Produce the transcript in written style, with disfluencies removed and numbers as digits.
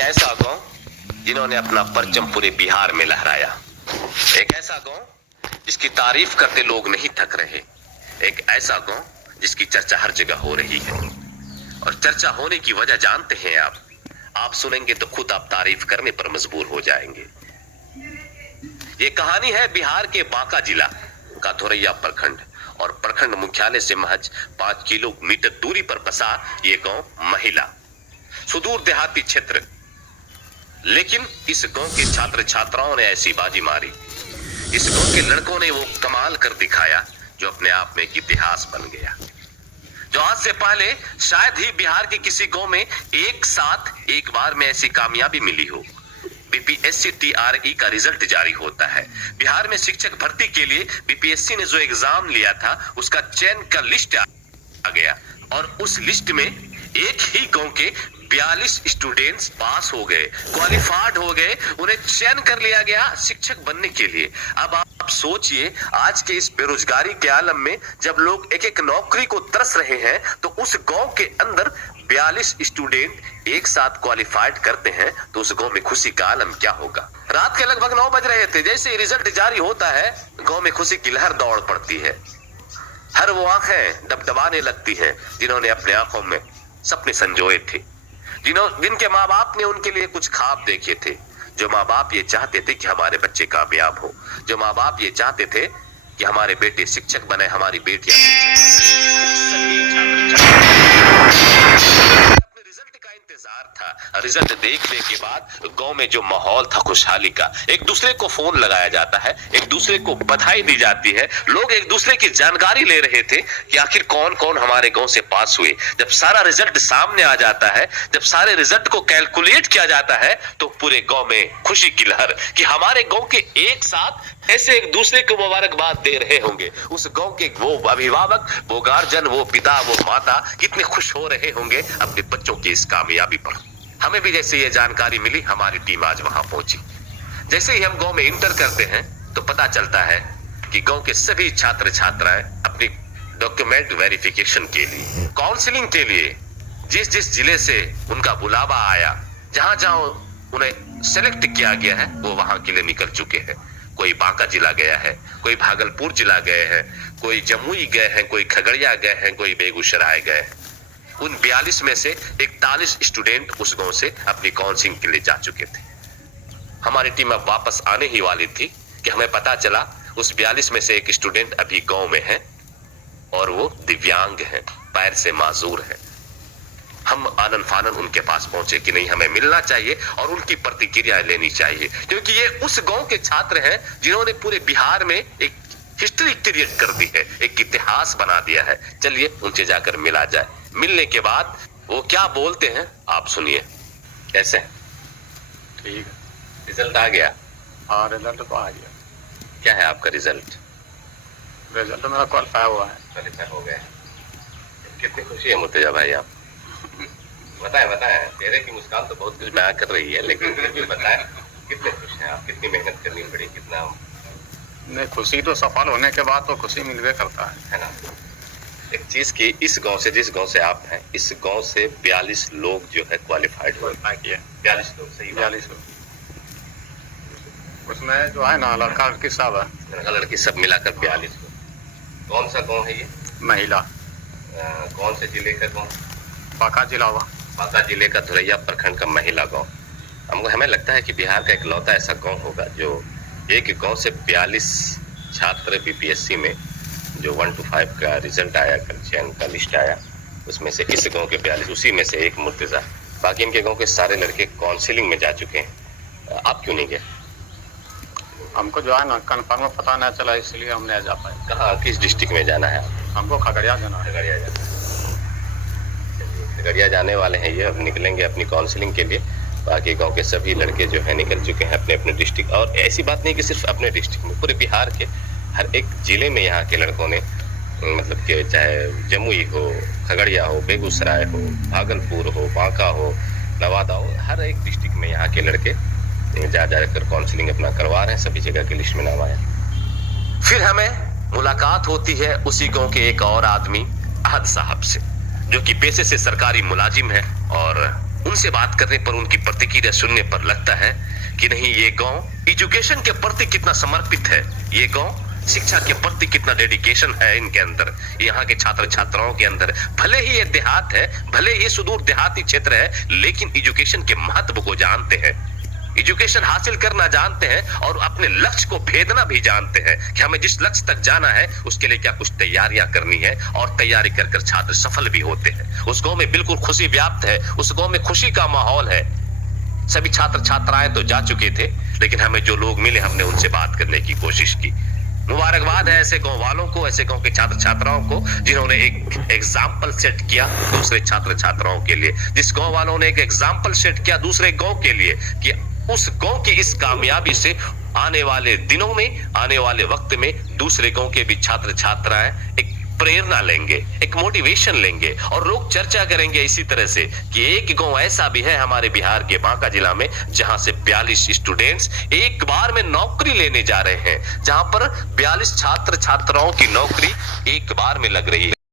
ऐसा गांव जिन्होंने अपना परचम पूरे बिहार में लहराया, एक ऐसा गांव जिसकी तारीफ करते लोग नहीं थक रहे, एक ऐसा गांव जिसकी चर्चा हर जगह हो रही है। और चर्चा होने की वजह जानते हैं आप सुनेंगे तो खुद आप तारीफ करने पर मजबूर हो जाएंगे। ये कहानी है बिहार के बांका जिला का धोरैया प्रखंड और प्रखंड मुख्यालय से महज 5 किलोमीटर दूरी पर बसा ये गांव महिला, सुदूर देहाती क्षेत्र। लेकिन इस गांव के छात्र छात्राओं ने ऐसी बाजी मारी, इस गांव के लड़कों ने वो कमाल कर दिखाया जो अपने आप में एक इतिहास बन गया, जो आज से पहले शायद ही बिहार के किसी गांव में एक साथ एक बार में ऐसी कामयाबी मिली हो। बीपीएससी टीआरई का रिजल्ट जारी होता है। बिहार में शिक्षक भर्ती के लिए बीपीएससी ने जो एग्जाम लिया था उसका चयन का लिस्ट आ गया और उस लिस्ट में एक ही गांव के 42 स्टूडेंट्स पास हो गए, क्वालिफाइड हो गए, उन्हें चयन कर लिया गया शिक्षक बनने के लिए। अब आप सोचिए, आज के इस बेरोजगारी के आलम में जब लोग एक एक नौकरी को तरस रहे हैं तो उस गांव के अंदर 42 स्टूडेंट एक साथ क्वालिफाइड करते हैं तो उस गांव में खुशी का आलम क्या होगा। रात के लगभग 9 बज रहे थे, जैसे रिजल्ट जारी होता है गांव में खुशी की लहर दौड़ पड़ती है। हर वो आंखें डबडबाने लगती हैं जिन्होंने अपने आंखों में सपने संजोए थे, जिनके माँ बाप ने उनके लिए कुछ ख्वाब देखे थे, जो माँ बाप ये चाहते थे कि हमारे बच्चे कामयाब हो, जो माँ बाप ये चाहते थे कि हमारे बेटे शिक्षक बने, हमारी बेटियां अपने रिजल्ट का इंतजार था। रिजल्ट देखने के बाद गांव में जो माहौल था खुशहाली का, एक दूसरे को फोन लगाया जाता है, एक दूसरे को बधाई दी जाती है, लोग एक दूसरे की जानकारी ले रहे थे कि आखिर कौन कौन हमारे गांव से पास हुए। जब सारा रिजल्ट सामने आ जाता है, जब सारे रिजल्ट को कैलकुलेट किया जाता है तो पूरे गांव में खुशी की लहर कि हमारे गांव के एक साथ ऐसे एक दूसरे को मुबारकबाद दे रहे होंगे। उस गांव के वो अभिभावक, वो गार्जियन, वो पिता, वो माता कितने खुश हो रहे होंगे अपने बच्चों की इस कामयाबी पर। हमें भी जैसे ये जानकारी मिली, हमारी टीम आज वहां पहुंची। जैसे ही हम गांव में इंटर करते हैं तो पता चलता है कि गांव के सभी छात्र छात्राएं अपनी डॉक्यूमेंट वेरिफिकेशन के लिए, काउंसलिंग के लिए जिस जिस जिले से उनका बुलावा आया, जहां जहां उन्हें सेलेक्ट किया गया है वो वहां के लिए निकल चुके हैं। कोई बांका जिला गया है, कोई भागलपुर जिला गए हैं, कोई जमुई गए हैं, कोई खगड़िया गए हैं, कोई बेगूसराय गए हैं। उन 42 में से 41 स्टूडेंट उस गांव से अपनी काउंसलिंग के लिए जा चुके थे। हमारी टीम अब वापस आने ही वाली थी कि हमें पता चला उस 42 में से एक स्टूडेंट अभी गांव में है और वो दिव्यांग है, पैर से माजूर है। हम आनन फानन उनके पास पहुंचे कि नहीं, हमें मिलना चाहिए और उनकी प्रतिक्रिया लेनी चाहिए, क्योंकि ये उस गांव के छात्र हैं जिन्होंने पूरे बिहार में एक हिस्ट्री क्रिएट कर दी है, एक इतिहास बना दिया है। चलिए उनसे जाकर मिला जाए। मिलने के बाद वो क्या बोलते हैं आप सुनिए। कैसे? ठीक है, रिजल्ट आ गया? हाँ रिजल्ट तो आ गया। क्या है आपका रिजल्ट? रिजल्ट मेरा क्वालिफाई हुआ है। क्वालिफाई हो गया। कितनी खुशी है मुर्तजा भाई आप? बताएं। चेहरे की मुस्कान तो बहुत कुछ बयां कर रही है, लेकिन फिर भी बताएं कितने खुश हैं आप, कितनी मेहनत करनी पड़ी, कितना? नहीं, खुशी तो सफल होने के बाद तो खुशी मिलवे करता है ना। एक चीज की, इस गांव से, जिस गांव से आप हैं, इस गांव से 42 लोग जो है क्वालिफाइड हुए। 42 लोग, सही 42 लोग। उसमें जो है ना लड़का लड़की सब है, लड़का लड़की सब मिलाकर 42 लोग। कौन सा गांव है ये? महिला। कौन से जिले का गांव? बांका जिला हुआ। बांका जिले का धोरैया प्रखंड का महिला गांव। हमें लगता है कि बिहार का इकलौता ऐसा गांव होगा जो एक गांव से 42 छात्र बीपीएससी में जो 1 to 5 का रिजल्ट आया, कल चयन का लिस्ट आया, उसमें से इस गांव के 42, उसी में से एक मुर्तजा। बाकी इनके गांव के सारे लड़के काउंसलिंग में जा चुके हैं। आप क्यों नहीं गए? हमको जो है ना कन्फर्म पता नहीं चला, इसलिए हम नहीं जा पाए। कहाँ, किस डिस्ट्रिक्ट में जाना है? हमको खगड़िया जाना है। खगड़िया जाना है। खगड़िया जाने वाले हैं ये, अब निकलेंगे अपनी काउंसलिंग के लिए। बाकी गांव के सभी लड़के जो है निकल चुके हैं अपने अपने डिस्ट्रिक्ट। और ऐसी बात नहीं कि सिर्फ अपने डिस्ट्रिक्ट में, पूरे बिहार के हर एक जिले में यहाँ के लड़कों ने, मतलब कि चाहे जमुई हो, खगड़िया हो, बेगूसराय हो, भागलपुर हो, बांका हो, नवादा हो, हर एक डिस्ट्रिक्ट में यहाँ के लड़के जाकर काउंसलिंग अपना करवा रहे हैं। सभी जगह की लिस्ट में नाम आया। फिर हमें मुलाकात होती है उसी गांव के एक और आदमी अहद साहब से, जो कि पेशे से सरकारी मुलाजिम है और उनसे बात करने पर, उनकी प्रतिक्रिया सुनने पर लगता है कि नहीं, ये गांव एजुकेशन के प्रति कितना समर्पित है, ये गांव शिक्षा के प्रति कितना डेडिकेशन है इनके अंदर, यहाँ के छात्र छात्राओं के अंदर। भले ही ये देहात है, भले ही सुदूर देहाती क्षेत्र है, लेकिन एजुकेशन के महत्व को जानते हैं, एजुकेशन हासिल करना जानते हैं और अपने लक्ष्य को भेदना भी जानते हैं कि हमें जिस लक्ष्य तक जाना है उसके लिए क्या कुछ तैयारियां करनी है, और तैयारी कर कर छात्र सफल भी होते हैं। उस गांव में बिल्कुल खुशी व्याप्त है, उस गांव में खुशी का माहौल है। सभी छात्र छात्राएं तो जा चुके थे, लेकिन हमें जो लोग मिले हमने उनसे बात करने की कोशिश की। मुबारकबाद है ऐसे गांव वालों को, ऐसे गांव के छात्र छात्राओं को जिन्होंने एक एग्जाम्पल सेट किया दूसरे छात्र छात्राओं के लिए, जिस गांव वालों ने एक एग्जाम्पल सेट किया दूसरे गांव के लिए कि उस गांव की इस कामयाबी से आने वाले दिनों में, आने वाले वक्त में दूसरे गांव के भी छात्र छात्राएं एक प्रेरणा लेंगे, एक मोटिवेशन लेंगे, और लोग चर्चा करेंगे इसी तरह से कि एक गांव ऐसा भी है हमारे बिहार के बांका जिला में जहां से 42 स्टूडेंट्स एक बार में नौकरी लेने जा रहे हैं, जहां पर 42 छात्र छात्राओं की नौकरी एक बार में लग रही है।